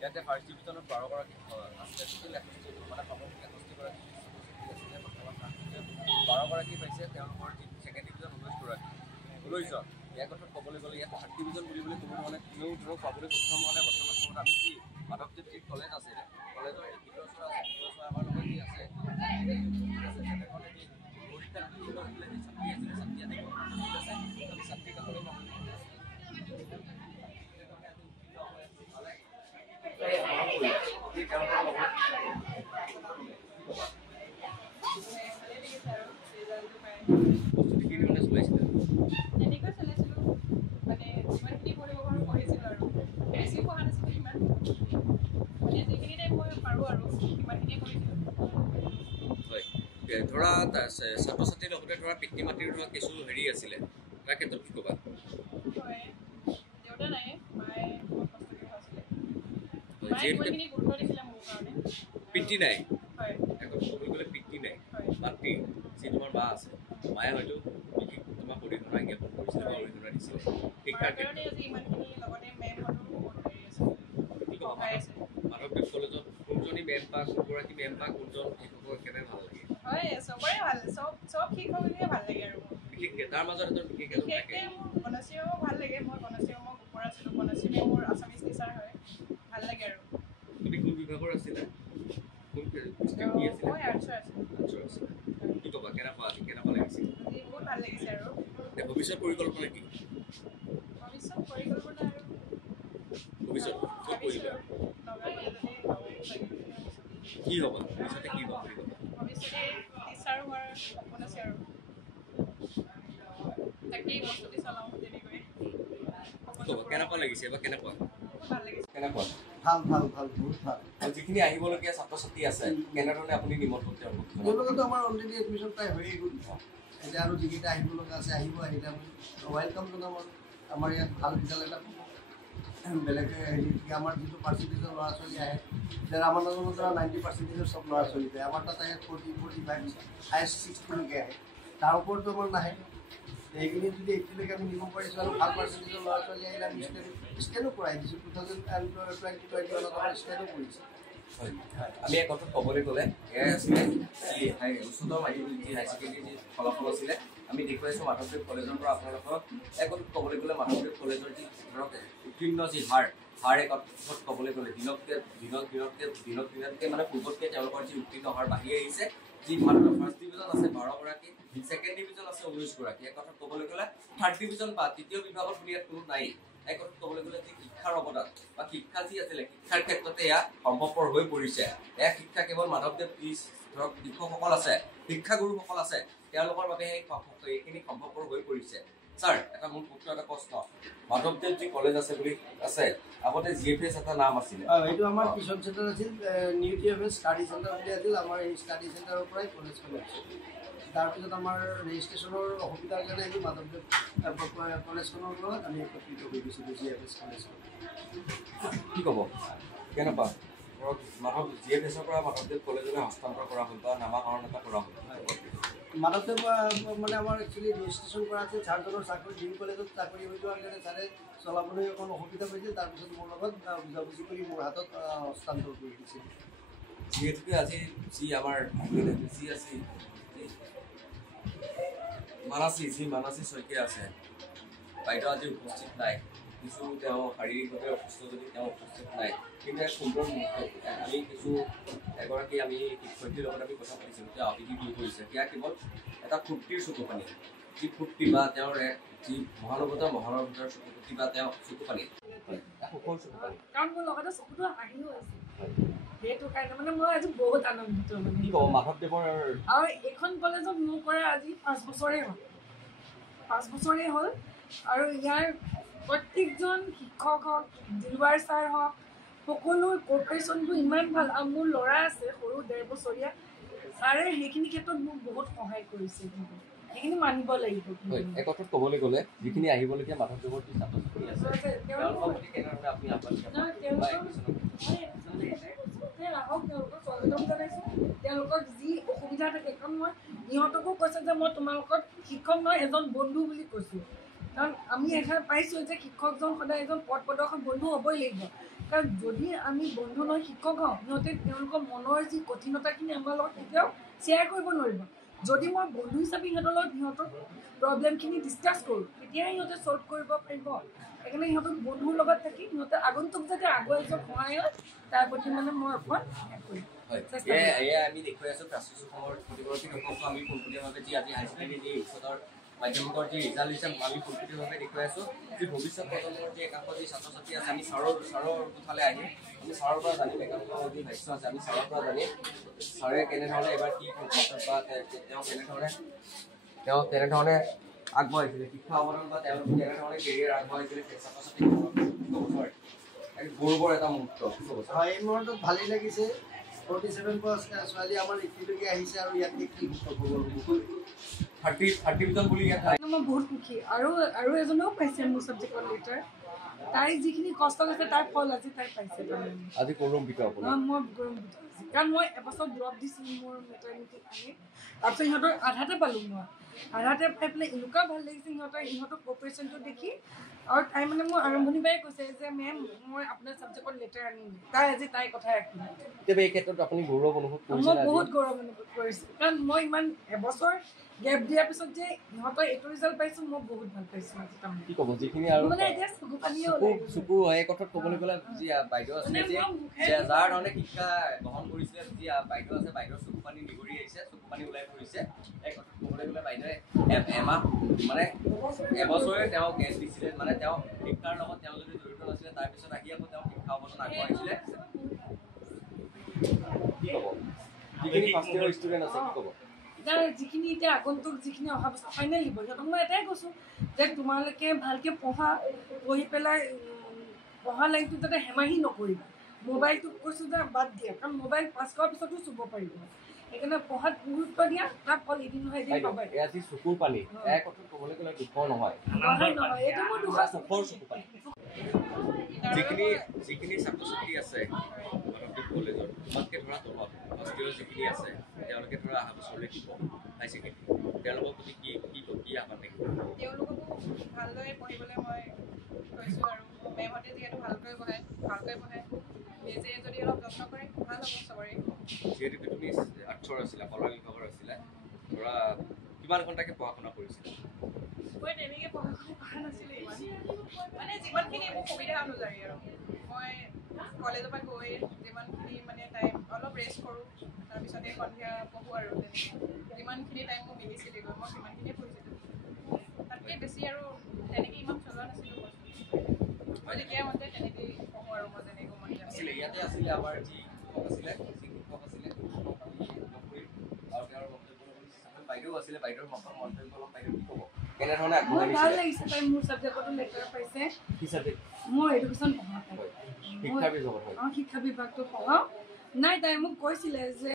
ইয়াতে ফাৰ্ষ্ট ডিভিজনত 12গৰাকী আছে, টোটেল 61 মানে সামগ্ৰিক 61গৰাকী 12গৰাকী পাইছে। তেওঁলোকৰ ছেকেণ্ড ডিভিজন 19জন। ইয়াৰ কথাত ক'বলৈ গ'লে ইয়াত থাৰ্ড ডিভিজন বুলিবলৈ কোনো ধৰণে কোনেও ধৰক পাবলৈ সক্ষম হোৱা নাই। বৰ্তমান সময়ত আমি যি মাধৱদেৱ যি কলেজ আছে, কলেজৰ এই ভিতৰচোৱা আমাৰ লগত যি আছে তেনেধৰণে যি পৰীক্ষাত উত্তীৰ্ণ হ'বলৈ যি ছাত্ৰী আছিলে, ছাত্ৰী আদি আছে, আমি ছাত্ৰী কাষলৈ প্ৰস্তুতি কি ধৰণে চলাইছিলে? তেনেকৈ চলাইছিলোঁ, মানে যিমানখিনি পঢ়িব পাৰোঁ পঢ়িছিলোঁ আৰু বেছি পঢ়া নাছিলোঁ ইমান, মানে যিখিনি টাইম মই পাৰোঁ আৰু সিমানখিনিয়ে কৰিছিলোঁ। হয়, ধৰা ছাত্ৰ ছাত্ৰীৰ লগতে ধৰা পিতৃ মাতৃৰ ধৰা কিছু হেৰি আছিলে, তাৰ ক্ষেত্ৰত কি ক'বা? হয়, দেউতা নাই, মায়ে বহুত কষ্ট কৰি আছিলে, মায়ে ইমানখিনি গুৰুত্ব দিছিলে মোৰ কাৰণে। পিতৃ নাই? হয়, ক'বলৈ গ'লে পিতৃ নাই, মাতৃ যি তোমাৰ মা আছে, মায়ে হয়তো বিশেষ তোমাক অৰিহণা জ্ঞাপন কৰিছিলে বা অৰিহণা দিছিলে শিক্ষাৰ কাৰণে আজি ইমানখিনি লগতে মেমহঁতো বহুত হেৰি আছে, সহায় আছে। মাধৱদেৱ কলেজত কোনজনী মেম বা কোনগৰাকী মেম বা কোনজন শিক্ষকক একেবাৰে ভাল লাগে? হয়, চবৰে ভাল, চব শিক্ষককে ভাল লাগে আৰু বিশেষকৈ তাৰ মাজত এজন বিশেষকৈ মোৰ গণশ্ৰী মেমক ভাল লাগে। মই গণশ্ৰী মেমক ওপৰত আছিলোঁ, গণশ্ৰী মেম মোৰ আছামিজ টিচাৰ হয়, ভাল লাগে আৰু। তুমি কোন বিভাগৰ আছিলা? মই আৰ্টছৰ আছিলোঁ। কি ক'বা, কেনেকুৱা লাগিছিল? বহুত ভাল লাগিছে আৰু। ভৱিষ্যত পৰিকল্পনা কি? ভৱিষ্যত পৰিকল্পনা আৰু ভৱিষ্যত ক'ত পঢ়িবা? কি হ'ব ভৱিষ্যতে, কি হ'ব ভৱিষ্যতে টিচাৰ হোৱাৰ সপোন আছে আৰু তাকেই প্ৰস্তুতি চলাওঁ তেনেকৈ। কেনেকুৱা লাগিছে বা কেনেকুৱা? ভাল লাগিছে। কেনেকুৱা? ভাল ভাল ভাল বহুত ভাল। যিখিনি আহিবলগীয়া ছাত্ৰ ছাত্ৰী আছে কেনেধৰণে আপুনি নিমন্ত্ৰণ তেওঁলোকেতো আমাৰ অলৰেডি এডমিশ্যন প্ৰায় হৈয়ে গ'ল। এতিয়া আৰু যিকেইটা আহিব লগা আছে আহিলে আমি ৱেলকাম জনাম। আৰু আমাৰ ইয়াত ভাল ৰিজাল্ট এটা বেলেগে হেৰি আমাৰ যিটো পাৰ্চেণ্টেজৰ ল'ৰা ছোৱালী আহে, এতিয়া ৰামানুজনৰ পৰা 90% চব ল'ৰা ছোৱালী যায়। আমাৰ তাত আহে 40-45, হায়েষ্ট 60লৈকে আহে, তাৰ ওপৰতো আমাৰ নাহে। এইখিনি যদি এতিয়ালৈকে আমি নিব পাৰিছোঁ আৰু ভাল পাৰ্চেণ্টেজৰ ল'ৰা ছোৱালী আহিলে আমি ষ্টেনো কৰাই দিছোঁ। 2021 আমাৰ ষ্টেনো কৰিছোঁ। আমি এক কথাত ক'বলৈ গ'লে এয়া আছিলে উচ্চতৰ মাধ্যমিক যি হাই ছেকেণ্ডেৰী যি ফলাফল আছিলে, আমি দেখুৱাইছোঁ মাধৱদেৱ কলেজৰ পৰা আপোনালোকক। এক কথাত ক'বলৈ গ'লে মাধৱদেৱ কলেজৰ যি ধৰক উত্তীৰ্ণ যি হাৰ এক কথাত ক'বলৈ গ'লে দিনতকৈ মানে পূৰ্বতকৈ তেওঁলোকৰ যি উত্তীৰ্ণ হাৰ বাঢ়ি আহিছে। যি ফাৰ্ষ্ট ডিভিজন আছে 12গৰাকী, ছেকেণ্ড ডিভিজন আছে 19গৰাকী। এক কথাত ক'বলৈ গ'লে থাৰ্ড ডিভিজন বা তৃতীয় বিভাগত বুলি ইয়াত কোনো নাই। এক কথাত ক'বলৈ গ'লে যি শিক্ষাৰ অৱদান বা শিক্ষা যি আছিলে শিক্ষাৰ ক্ষেত্ৰতে এয়া সম্ভৱপৰ হৈ পৰিছে। এয়া শিক্ষা কেৱল মাধৱদেৱ ধৰক শিক্ষকসকল আছে, শিক্ষাগুৰুসকল আছে, তেওঁলোকৰ বাবে এইখিনি সম্ভৱপৰ হৈ পৰিছে। ছাৰ, এটা মোৰ পুত্ৰ এটা প্ৰশ্ন, মাধৱদেৱ যি কলেজ আছে বুলি আছে, আগতে GFS এটা নাম আছিলে। এইটো আমাৰ টিউশ্যন চেণ্টাৰ আছিল, নিউ GFS ষ্টাডি চেণ্টাৰ বুলি আছিল। আমাৰ এই ষ্টাডি চেণ্টাৰৰ পৰাই কলেজখন আছিল। তাৰপিছত আমাৰ ৰেজিষ্ট্ৰেশ্যনৰ অসুবিধাৰ কাৰণে আমি মাধৱদেৱ কলেজখনৰ লগত আমি একত্ৰিত হৈ গৈছিলোঁ GFS কলেজখন। কি ক'ব, কেনেকুৱা ধৰক GFSৰ পৰা মাধৱদেৱ কলেজলৈ হস্তান্তৰ কৰা হ'ল বা নামাকৰণ এটা কৰা হ'ল? মাধৱদেৱ মানে আমাৰ একচুৱেলি ৰেজিষ্ট্ৰেশ্যন কৰা আছিল। ছাৰজনৰ চাকৰি ডিগ্ৰী কলেজত চাকৰি হৈ যোৱাৰ কাৰণে ছাৰে চলাবলৈ অকণ অসুবিধা পাইছিল। তাৰপিছত মোৰ লগত বুজাবুজি কৰি মোৰ হাতত হস্তান্তৰ কৰি দিছিল। যিহেতুকে আজি যি আমাৰ যি আছে মানাসী শইকীয়া আছে, বাইদেউ আজি উপস্থিত নাই। কিছু তেওঁ শাৰীৰিকভাৱে অসুস্থ যদি তেওঁ উপস্থিত নাই, কিন্তু এক সুন্দৰ মুহূৰ্ত আমি কিছু এগৰাকী আমি শিক্ষয়িত্ৰীৰ লগত আমি কথা পাতিছিলোঁ, তেওঁ আবেগিক হৈ পৰিছে। সেয়া কেৱল এটা ফূৰ্তিৰ চকুপানী, যি ফূৰ্তি বা তেওঁৰ যি মহানুভৱৰ চকুপাতি বা তেওঁ চকুপানী, সুখৰ চকুপানী। কাৰণ মোৰ লগতে চকুটো হাঁহিও আছে, সেইটো কাৰণে মানে মই আজি বহুত আনন্দিত। মানে কি ক'ব মাধৱদেৱৰ আৰু এইখন কলেজত মোৰ পৰা আজি 5 বছৰেই হ'ল, 5 বছৰেই হ'ল। আৰু ইয়াৰ প্ৰত্যেকজন শিক্ষক হওক, দিলৱাৰ ছাৰ হওক, সকলো কৰ্পৰেশ্যনটো ইমান ভাল। আৰু মোৰ ল'ৰা আছে সৰু 1.5 বছৰীয়া, ছাৰে সেইখিনি ক্ষেত্ৰত মোক বহুত সহায় কৰিছে, কিন্তু সেইখিনি মানিব লাগিব। এক কথাত ক'বলৈ গ'লে যিখিনি আহিবলগীয়া মাধৱদেৱৰ যি ছাত্ৰ ছাত্ৰী আছে তেওঁলোকৰ প্ৰতি কেনেধৰণে আপুনি তেওঁলোকৰ যি অসুবিধা থাকে, কাৰণ মই ইহঁতকো কৈছে যে মই তোমালোকৰ শিক্ষক নহয়, এজন বন্ধু বুলি কৈছোঁ। কাৰণ আমি এখাৰ পাইছোঁ যে শিক্ষকজন সদায় এজন পথ প্ৰদৰ্শক বন্ধু হ'বই লাগিব কাৰণ যদি আমি বন্ধু নহয় শিক্ষক হওঁ সিহঁতে তেওঁলোকৰ মনৰ যি কঠিনতাখিনি আমাৰ লগত কেতিয়াও শ্বেয়াৰ কৰিব নোৱাৰিব যদি মই বন্ধু হিচাপে সিহঁতৰ লগত সিহঁতৰ প্ৰব্লেমখিনি ডিছকাছ কৰোঁ তেতিয়াহে সিহঁতে ছল্ভ কৰিব পাৰিব সেইকাৰণে সিহঁতক বন্ধুৰ লগত থাকি সিহঁতে আগন্তুক যাতে আগুৱাই যোৱাত সহায় হয় তাৰ প্ৰতি মানে মই অকণমান কৰিম আমি দেখুৱাই আছোঁ প্ৰাচীন অসমৰ প্ৰতিগৰাকী লোককো আমি পোনপটীয়াভাৱে যি আজি হাই ছেকেণ্ডেৰী যি উচ্চতৰ মাধ্যমিকৰ যি ৰিজাল্ট দিছে আমি পোনপটীয়াভাৱে দেখুৱাই আছোঁ যি ভৱিষ্যত প্ৰজন্মৰ যি একাংশ যি ছাত্ৰ ছাত্ৰী আছে আমি ছাৰৰ ফালে আহিম আমি ছাৰৰ পৰা জানিম একাংশ যি ভাষ্য আছে আমি ছাৰৰ পৰা জানিম ছাৰে কেনেধৰণে এইবাৰ কি বা তেওঁ কেনেধৰণে আগবঢ়াইছিলে শিক্ষা অৱদান বা তেওঁ কেনেধৰণে কেৰিয়াৰ আগবঢ়াইছিলে ছাত্ৰ ছাত্ৰীক গৌৰৱৰ এটা মুহূৰ্ত হয় এই মুহূৰ্তত ভালেই লাগিছে 47 ছোৱালী আমাৰ এতিয়ালৈকে আহিছে আৰু ইয়াত কি হ'ব 30 বুলি ইয়াত মই বহুত সুখী আৰু এজনেও পাইছে মোৰ ছাবজেক্টৰ লেটাৰ তাই যিখিনি কষ্ট কৰিছে তাৰ ফল আজি তাই পাইছে আজি গৌৰৱান্বিত মই গৌৰৱান্বিত কাৰণ মই এবছৰ ড্ৰপ দিছিলোঁ মোৰ মেটাৰনিটি আনি তাৰপিছত সিহঁতৰ আধাতে পালোঁ মই আধাতে পাই পেলাই এনেকুৱা ভাল লাগিছে ইহঁতৰ কপাৰেশ্যনটো দেখি আৰু তাই মানে মোৰ আৰম্ভণিৰ পৰাই কৈছে যে মেম মই আপোনাৰ ছাবজেক্টত লেটাৰ আনিম তাই আজি তাইৰ কথা ৰাখিম এই ক্ষেত্ৰত আপুনি গৌৰৱ অনুভৱ কৰিছে মই বহুত গৌৰৱ অনুভৱ কৰিছোঁ কাৰণ মই ইমান এবছৰ গেপ দিয়াৰ পিছত যে ইহঁতৰ এইটো ৰিজাল্ট পাইছোঁ মই বহুত ভাল পাইছোঁ আজি তাৰমানে কি ক'ব যিখিনি আৰু মানে এতিয়া চকু পানীও চকু এই কথাত ক'বলৈ গ'লে যি বাইদেউ আছিলে যে যাৰ ধৰণে শিক্ষা গ্ৰহণ কৰিছিলে যি বাইদেউ আছে বাইদেউৰ চকু পানী নিগৰি আহিছে চকু পানী ওলাই পৰিছে এই কথাত ক'বলৈ গ'লে বাইদেৱে এমাহ মানে এবছৰে তেওঁ গেছ দিছিলে মানে তেওঁ শিক্ষাৰ লগত তেওঁ যদি জড়িত নাছিলে তাৰপিছত আহি আকৌ তেওঁ শিক্ষা অৱদান আগবঢ়াইছিলে কি ক'ব যিখিনি ফাৰ্ষ্ট ইয়েৰৰ ষ্টুডেণ্ট আছে কি ক'ব যিখিনি এতিয়া আগন্তুক যিখিনি অহা বছৰ ফাইনেল দিব সিহঁতক মই এটাই কৈছোঁ যে তোমালোকে ভালকৈ পঢ়ি পেলাই পঢ়া লাইনটোত যাতে হেমাহি নকৰিবা মোবাইলটো কৈছোঁ যে বাদ দিয়া কাৰণ মোবাইল পাছ কৰাৰ পিছতো চুব পাৰিব সেইকাৰণে পঢ়াত গুৰুত্ব দিয়া তাৰ ফল এদিন নহয় এদিন পাবাই আজি চকুৰ পানী এক কথাত ক'বলৈ গ'লে দুখৰ নহয় এইটো মোৰ দুখৰ চকুৰ চকু পানী যিখিনি ছাত্ৰ ছাত্ৰী আছে মাধৱদেৱ কলেজৰ তোমাতকৈ ধৰা তলত হস্পিটেলৰ যিখিনি আছে তেওঁলোকে ধৰা অহা বছৰলৈ দিব হাই ছেকেণ্ডেৰী তেওঁলোকৰ প্ৰতি কি আহ্বান থাকিব তেওঁলোককো ভালদৰে পঢ়িবলৈ মই কৈছোঁ আৰু মেমহঁতে যিহেতু ভালকৈ পঢ়ায় নিজে যদি অলপ যত্ন কৰে ভাল হ'ব চবৰে যিহেতুকে তুমি আৰ্টছৰ আছিলা কলা বিভাগৰ আছিলা ধৰা কিমান ঘণ্টাকৈ পঢ়া শুনা কৰিছিলা মই তেনেকৈ পঢ়া শুনা কৰা নাছিলোঁ ইমান মানে যিমানখিনি মোৰ সুবিধা অনুযায়ী আৰু মই কলেজৰ পৰা গৈ যিমানখিনি মানে টাইম অলপ ৰেষ্ট কৰোঁ তাৰপিছতে সন্ধিয়া পঢ়োঁ আৰু তেনেকৈ যিমানখিনি টাইম মোৰ মিলিছিলে গৈ মই সিমানখিনিয়ে পঢ়িছিলোঁ তাতকৈ বেছি আৰু তেনেকৈ ইমান চলোৱা নাছিলোঁ মই যেতিয়াই মন যায় তেনেকৈয়ে পঢ়োঁ আৰু মই যেনেকৈ মন যায় আছিলে ইয়াতে আছিলে আমাৰ যি শিক্ষক আছিলে আৰু তেওঁৰ বাইদেউ আছিলে বাইদেউৰ মন্তব্য অলপ বাইদেউ কি ক'ব কেনেধৰণে মোৰ ভাল লাগিছে তাই মোৰ ছাবজেক্টতো লেটাৰ পাইছে কি চাবজেক্ট মই এডুকেশ্যন পঢ়াওঁ শিক্ষা বিভাগত শিক্ষা বিভাগটো পঢ়াওঁ নাই তাই মোক কৈছিলে যে